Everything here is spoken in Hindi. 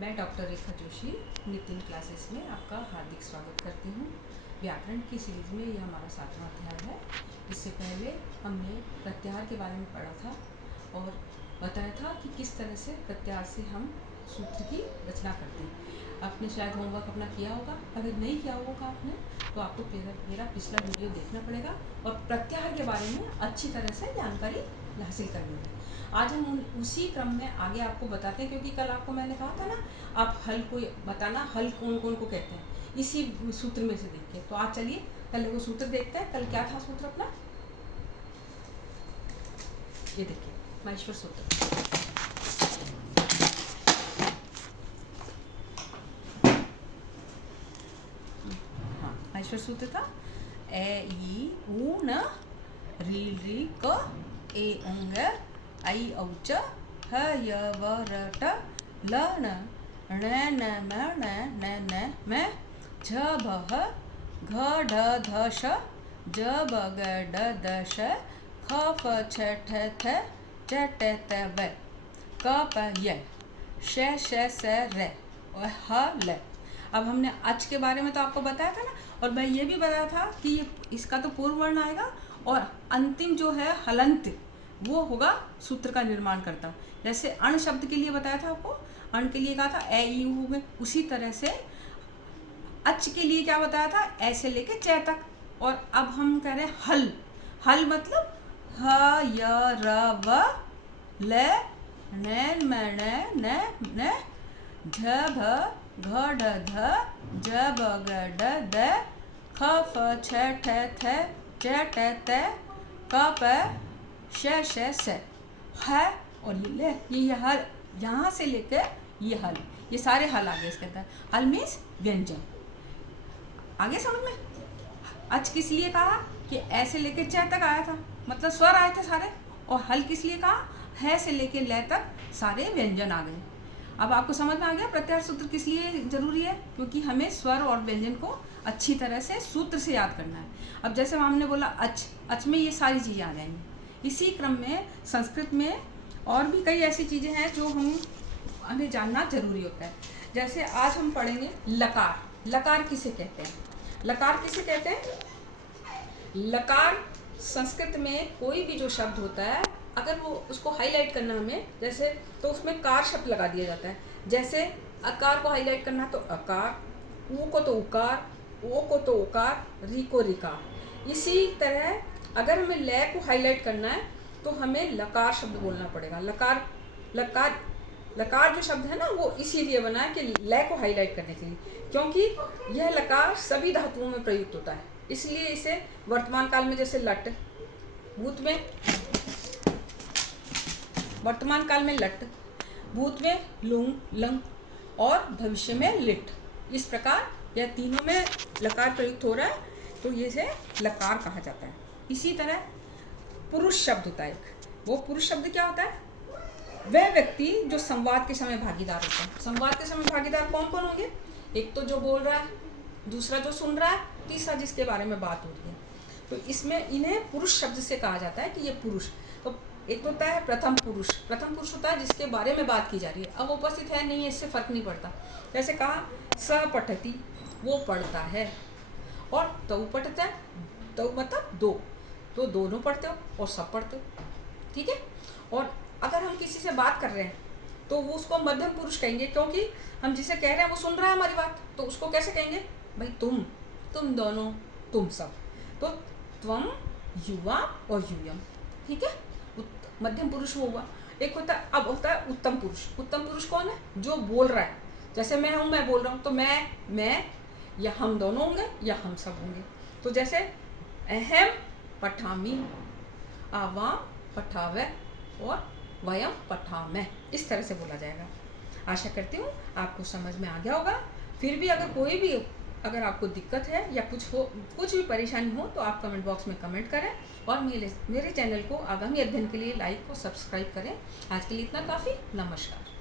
मैं डॉक्टर रेखा जोशी नितिन क्लासेस में आपका हार्दिक स्वागत करती हूँ। व्याकरण की सीरीज में यह हमारा 7वां अध्याय है। इससे पहले हमने प्रत्याहार के बारे में पढ़ा था और बताया था कि किस तरह से प्रत्याहार से हम सूत्र की रचना करते हैं। आपने शायद होमवर्क अपना किया होगा, अगर नहीं किया होगा आपने तो आपको मेरा पिछला वीडियो देखना पड़ेगा और प्रत्याहार के बारे में अच्छी तरह से जानकारी हासिल करनी है। आज हम उसी क्रम में आगे आपको बताते हैं, क्योंकि कल आपको मैंने कहा था ना, आप हल को बताना, हल कौन कौन को कहते हैं इसी सूत्र में से देख के। तो आज चलिए कल वो सूत्र देखते हैं। कल क्या था सूत्र अपना, ये देखिए, माहेश्वर सूत्र। हाँ, माहेश्वर सूत्र था ए ई ऊ न री री क ए उंग आई औच ह य व र ट ल न ण न म न न न म झ भ ह घ ढ ध श ज ब ग ड द श ख फ छ ठ थ च ट त व क प य श श स र और ह ल। अब हमने अच के बारे में तो आपको बताया था ना, और मैं ये भी बताया था कि इसका तो पूर्व वर्ण आएगा और अंतिम जो है हलंत वो होगा सूत्र का निर्माण करता। जैसे अण शब्द के लिए बताया था आपको, अण के लिए कहा था ए ई ऊ में, उसी तरह से अच के लिए क्या बताया था, ए से लेके च तक। और अब हम कह रहे हैं हल। हल मतलब ह य र व ल न म न न झ भ घ ढ ध ज ब ग ड द ख फ छ ठ थ च ट त क प श श स है और ये ले, ये हल, यहाँ से लेकर ये हल, ये सारे हल आगे इसके अंदर। हल मीन्स व्यंजन। आगे समझ में? अच किस लिए कहा कि ऐ से लेकर च तक आया था, मतलब स्वर आए थे सारे। और हल किस लिए कहा, है से लेकर ल तक सारे व्यंजन आ गए। अब आपको समझ में आ गया प्रत्याहार सूत्र किस लिए जरूरी है, क्योंकि हमें स्वर और व्यंजन को अच्छी तरह से सूत्र से याद करना है। अब जैसे हमने बोला अच, अच में ये सारी चीज़ें आ जाएंगी। इसी क्रम में संस्कृत में और भी कई ऐसी चीज़ें हैं जो हमें जानना जरूरी होता है। जैसे आज हम पढ़ेंगे लकार। लकार किसे कहते हैं? लकार किसे कहते हैं? लकार संस्कृत में कोई भी जो शब्द होता है, अगर वो उसको हाईलाइट करना हमें, जैसे तो उसमें कार शब्द लगा दिया जाता है। जैसे अकार को हाईलाइट करना तो अकार, ऊ को तो उकार, ओ को तो ओकार, री को रिकार। इसी तरह अगर हमें लय को हाईलाइट करना है तो हमें लकार शब्द बोलना पड़ेगा। लकार लकार लकार जो शब्द है ना, वो इसीलिए बना है कि लय को हाईलाइट करने के लिए, क्योंकि यह लकार सभी धातुओं में प्रयुक्त होता है। इसलिए इसे वर्तमान काल में जैसे लट, भूत में वर्तमान काल में लट, भूत में लुंग लंग और भविष्य में लिट, इस प्रकार यह तीनों में लकार प्रयुक्त हो रहा है, तो ये से लकार कहा जाता है। इसी तरह पुरुष शब्द होता है एक। वो पुरुष शब्द क्या होता है? वह व्यक्ति जो संवाद के समय भागीदार होता है। संवाद के समय भागीदार कौन कौन होंगे? एक तो जो बोल रहा है, दूसरा जो सुन रहा है, तीसरा जिसके बारे में बात हो रही है। तो इसमें इन्हें पुरुष शब्द से कहा जाता है कि ये पुरुष। तो एक होता है प्रथम पुरुष। प्रथम पुरुष होता है जिसके बारे में बात की जा रही है। अब उपस्थित है नहीं है, इससे फर्क नहीं पड़ता। जैसे कहा स पठती, वो पढ़ता है, और तौ पढ़ता है, तौ मतलब दो, तो दोनों पढ़ते हो और सब पढ़ते हो, ठीक है। और अगर हम किसी से बात कर रहे हैं तो वो उसको मध्यम पुरुष कहेंगे, क्योंकि हम जिसे कह रहे हैं वो सुन रहा है हमारी बात। तो उसको कैसे कहेंगे? भाई तुम दोनों, तुम सब। तो त्वम, युवा और यूयम, ठीक है। मध्यम पुरुष वो हुआ। एक होता है, अब होता है उत्तम पुरुष। उत्तम पुरुष कौन है? जो बोल रहा है। जैसे मैं हूँ, मैं बोल रहा हूँ, तो मैं या हम दोनों होंगे या हम सब होंगे। तो जैसे अहम पठामी, आवाम पठावे और वयम पठामे, इस तरह से बोला जाएगा। आशा करती हूँ आपको समझ में आ गया होगा। फिर भी अगर आपको दिक्कत है या कुछ भी परेशानी हो तो आप कमेंट बॉक्स में कमेंट करें और मेरे चैनल को आगामी अध्ययन के लिए लाइक और सब्सक्राइब करें। आज के लिए इतना काफ़ी। नमस्कार।